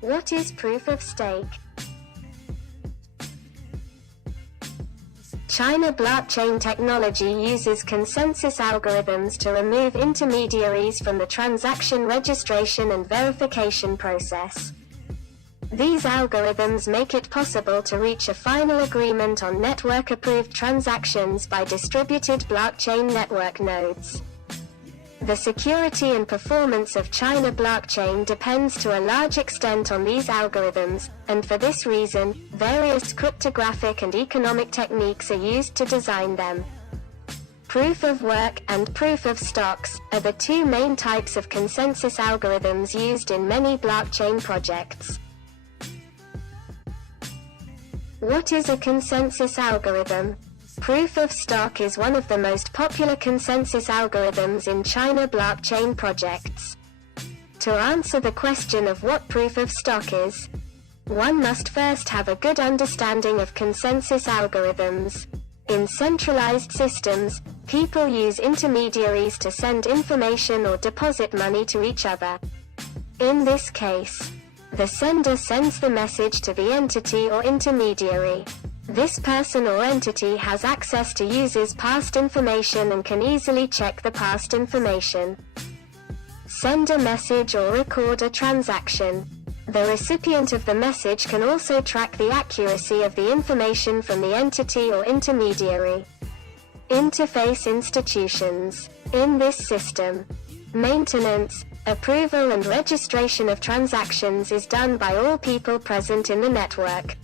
What is proof of stake? China blockchain technology uses consensus algorithms to remove intermediaries from the transaction registration and verification process. These algorithms make it possible to reach a final agreement on network-approved transactions by distributed blockchain network nodes. The security and performance of China blockchain depends to a large extent on these algorithms, and for this reason, various cryptographic and economic techniques are used to design them. Proof of work and proof of stocks are the two main types of consensus algorithms used in many blockchain projects. What is a consensus algorithm? Proof of stock is one of the most popular consensus algorithms in China blockchain projects. To answer the question of what proof of stock is, one must first have a good understanding of consensus algorithms. In centralized systems, people use intermediaries to send information or deposit money to each other. In this case, the sender sends the message to the entity or intermediary. This person or entity has access to users' past information and can easily check the past information. Send a message or record a transaction. The recipient of the message can also track the accuracy of the information from the entity or intermediary. Interface institutions. In this system, maintenance, approval and registration of transactions is done by all people present in the network.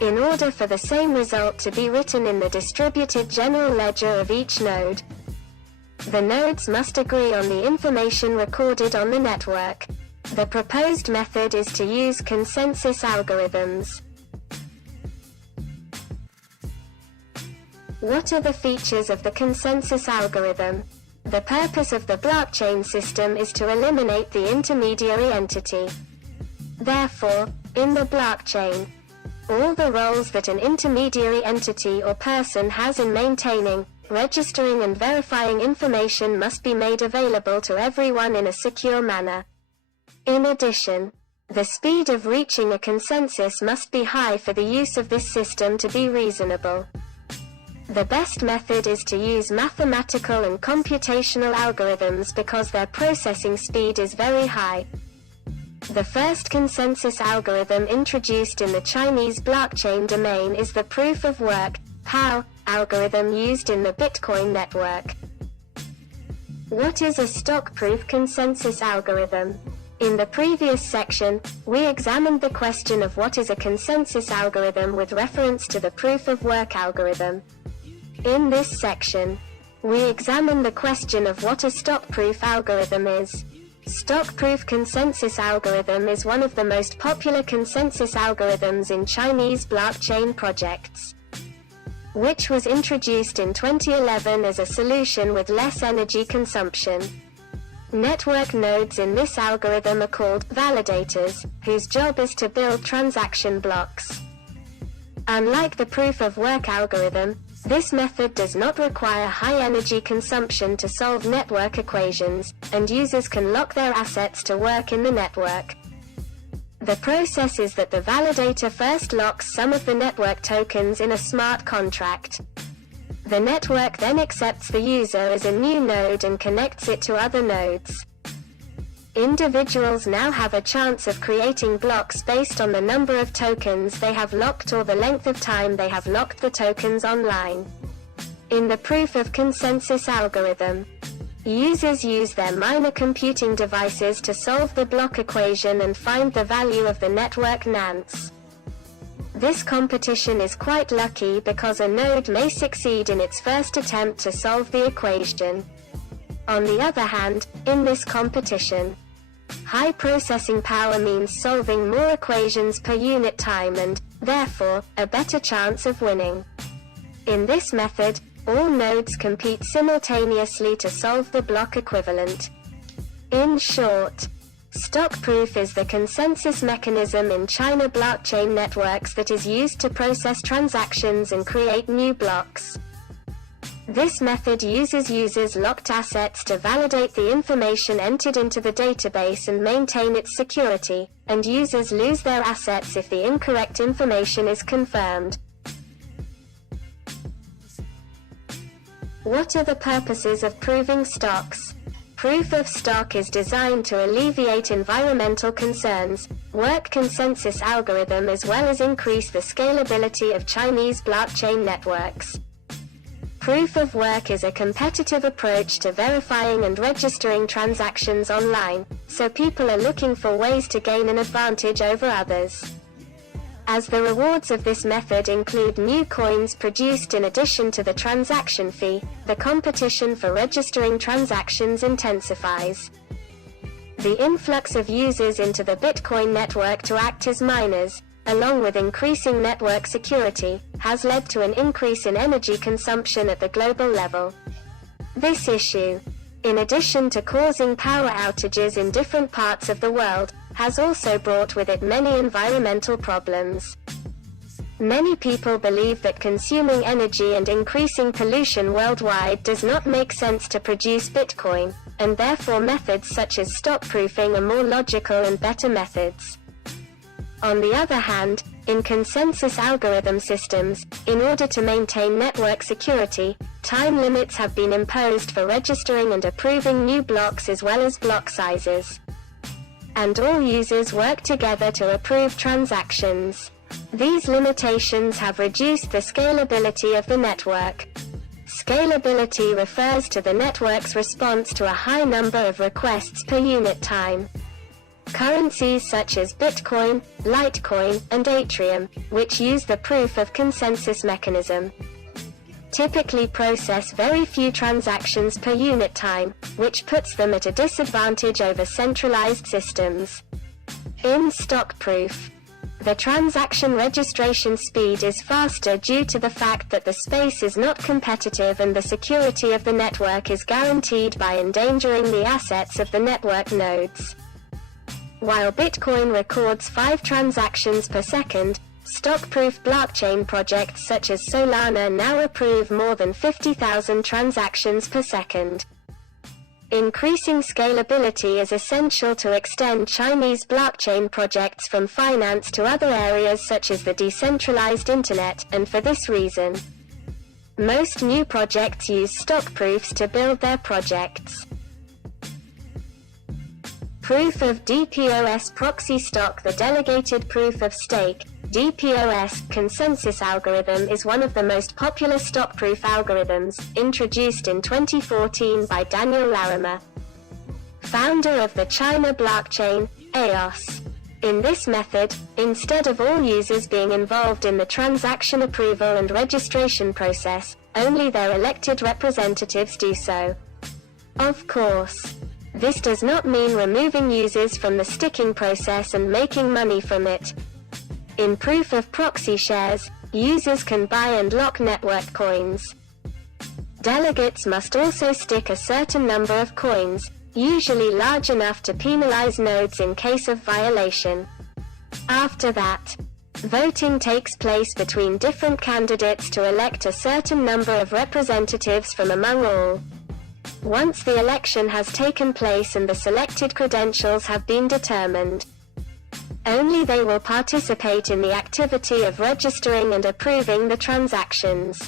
In order for the same result to be written in the distributed general ledger of each node, the nodes must agree on the information recorded on the network. The proposed method is to use consensus algorithms. What are the features of the consensus algorithm? The purpose of the blockchain system is to eliminate the intermediary entity. Therefore, in the blockchain, all the roles that an intermediary entity or person has in maintaining, registering and verifying information must be made available to everyone in a secure manner. In addition, the speed of reaching a consensus must be high for the use of this system to be reasonable. The best method is to use mathematical and computational algorithms because their processing speed is very high. The first consensus algorithm introduced in the Chinese blockchain domain is the proof of work (POW) algorithm used in the Bitcoin network. What is a stock-proof consensus algorithm? In the previous section, we examined the question of what is a consensus algorithm with reference to the proof of work algorithm. In this section, we examine the question of what a stock-proof algorithm is. Stock-proof consensus algorithm is one of the most popular consensus algorithms in Chinese blockchain projects, which was introduced in 2011 as a solution with less energy consumption. Network nodes in this algorithm are called validators, whose job is to build transaction blocks. Unlike the proof of work algorithm, this method does not require high energy consumption to solve network equations, and users can lock their assets to work in the network. The process is that the validator first locks some of the network tokens in a smart contract. The network then accepts the user as a new node and connects it to other nodes. Individuals now have a chance of creating blocks based on the number of tokens they have locked or the length of time they have locked the tokens online. In the proof of consensus algorithm, users use their minor computing devices to solve the block equation and find the value of the network nonce. This competition is quite lucky because a node may succeed in its first attempt to solve the equation. On the other hand, in this competition, high processing power means solving more equations per unit time and, therefore, a better chance of winning. In this method, all nodes compete simultaneously to solve the block equivalent. In short, stock-proof is the consensus mechanism in China blockchain networks that is used to process transactions and create new blocks. This method uses users' locked assets to validate the information entered into the database and maintain its security, and users lose their assets if the incorrect information is confirmed. What are the purposes of proving stocks? Proof of stock is designed to alleviate environmental concerns, work consensus algorithm as well as increase the scalability of Chinese blockchain networks. Proof of work is a competitive approach to verifying and registering transactions online, so people are looking for ways to gain an advantage over others. As the rewards of this method include new coins produced in addition to the transaction fee, the competition for registering transactions intensifies. The influx of users into the Bitcoin network to act as miners, along with increasing network security, has led to an increase in energy consumption at the global level. This issue, in addition to causing power outages in different parts of the world, has also brought with it many environmental problems. Many people believe that consuming energy and increasing pollution worldwide does not make sense to produce Bitcoin, and therefore methods such as stock proofing are more logical and better methods. On the other hand, in consensus algorithm systems, in order to maintain network security, time limits have been imposed for registering and approving new blocks as well as block sizes. And all users work together to approve transactions. These limitations have reduced the scalability of the network. Scalability refers to the network's response to a high number of requests per unit time. Currencies such as Bitcoin, Litecoin, and Ethereum, which use the proof of consensus mechanism, typically process very few transactions per unit time, which puts them at a disadvantage over centralized systems. In stock proof, the transaction registration speed is faster due to the fact that the space is not competitive and the security of the network is guaranteed by endangering the assets of the network nodes. While Bitcoin records 5 transactions per second, stock-proof blockchain projects such as Solana now approve more than 50,000 transactions per second. Increasing scalability is essential to extend Chinese blockchain projects from finance to other areas such as the decentralized internet, and for this reason, most new projects use stock proofs to build their projects. Proof of DPoS proxy stock. The delegated proof of stake (DPoS) consensus algorithm is one of the most popular stock proof algorithms, introduced in 2014 by Daniel Larimer, founder of the China blockchain, EOS. In this method, instead of all users being involved in the transaction approval and registration process, only their elected representatives do so. Of course, this does not mean removing users from the staking process and making money from it. In proof of proxy shares, users can buy and lock network coins. Delegates must also stick a certain number of coins, usually large enough to penalize nodes in case of violation. After that, voting takes place between different candidates to elect a certain number of representatives from among all. Once the election has taken place and the selected credentials have been determined, only they will participate in the activity of registering and approving the transactions.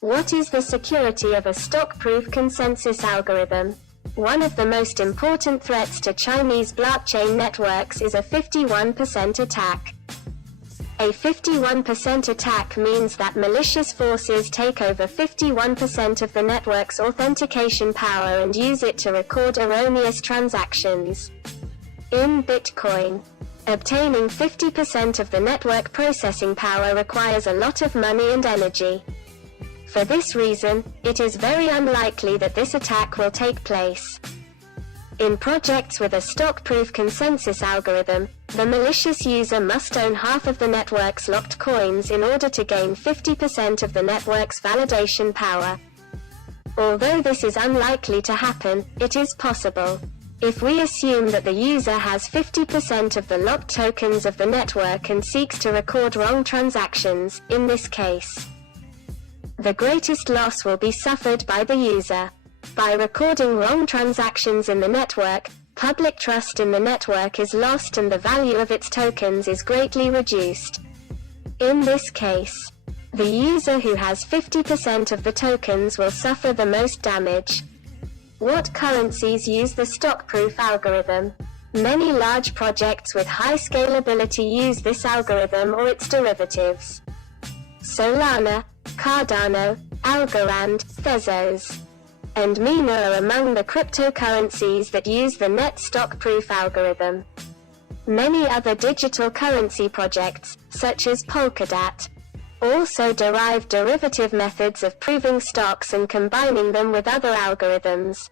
What is the security of a stock-proof consensus algorithm? One of the most important threats to Chinese blockchain networks is a 51% attack. A 51% attack means that malicious forces take over 51% of the network's authentication power and use it to record erroneous transactions. In Bitcoin, obtaining 50% of the network processing power requires a lot of money and energy. For this reason, it is very unlikely that this attack will take place. In projects with a stock-proof consensus algorithm, the malicious user must own half of the network's locked coins in order to gain 50% of the network's validation power. Although this is unlikely to happen, it is possible. If we assume that the user has 50% of the locked tokens of the network and seeks to record wrong transactions, in this case, the greatest loss will be suffered by the user. By recording wrong transactions in the network, public trust in the network is lost and the value of its tokens is greatly reduced. In this case, the user who has 50% of the tokens will suffer the most damage. What currencies use the stock-proof algorithm? Many large projects with high scalability use this algorithm or its derivatives. Solana, Cardano, Algorand, Tezos, and Mina are among the cryptocurrencies that use the net stock-proof algorithm. Many other digital currency projects, such as Polkadot, also derive derivative methods of proving stocks and combining them with other algorithms.